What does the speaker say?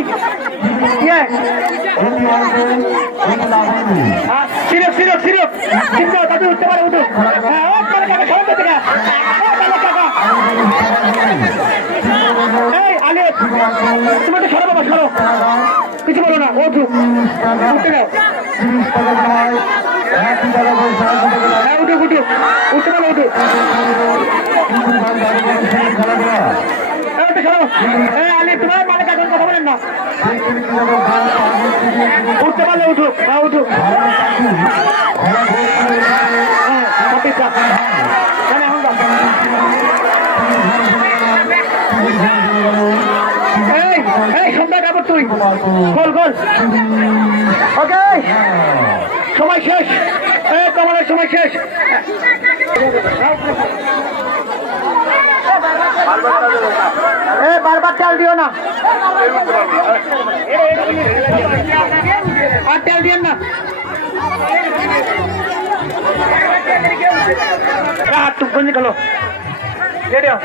ইয়ে serious serious serious কিন্তু তাদের উঠতে পারে এই আলে সরো বাবা সরো কিছু বলো না ও উঠুক উঠতে উঠতে হ্যাঁ উঠে সরো হ্যাঁ আলে তোমার মালিক এখন কথা বলেন না। উঠতে পারলে উঠুক হ্যাঁ উঠুক। হ্যাঁ হ্যাঁ তুই গোল গোল। ওকে, সময় শেষ। এই কমলের সময় শেষ। এ বারবার চাল দিও না। আর তেল দিয়েন না। হাত টুকুন করো রেডিও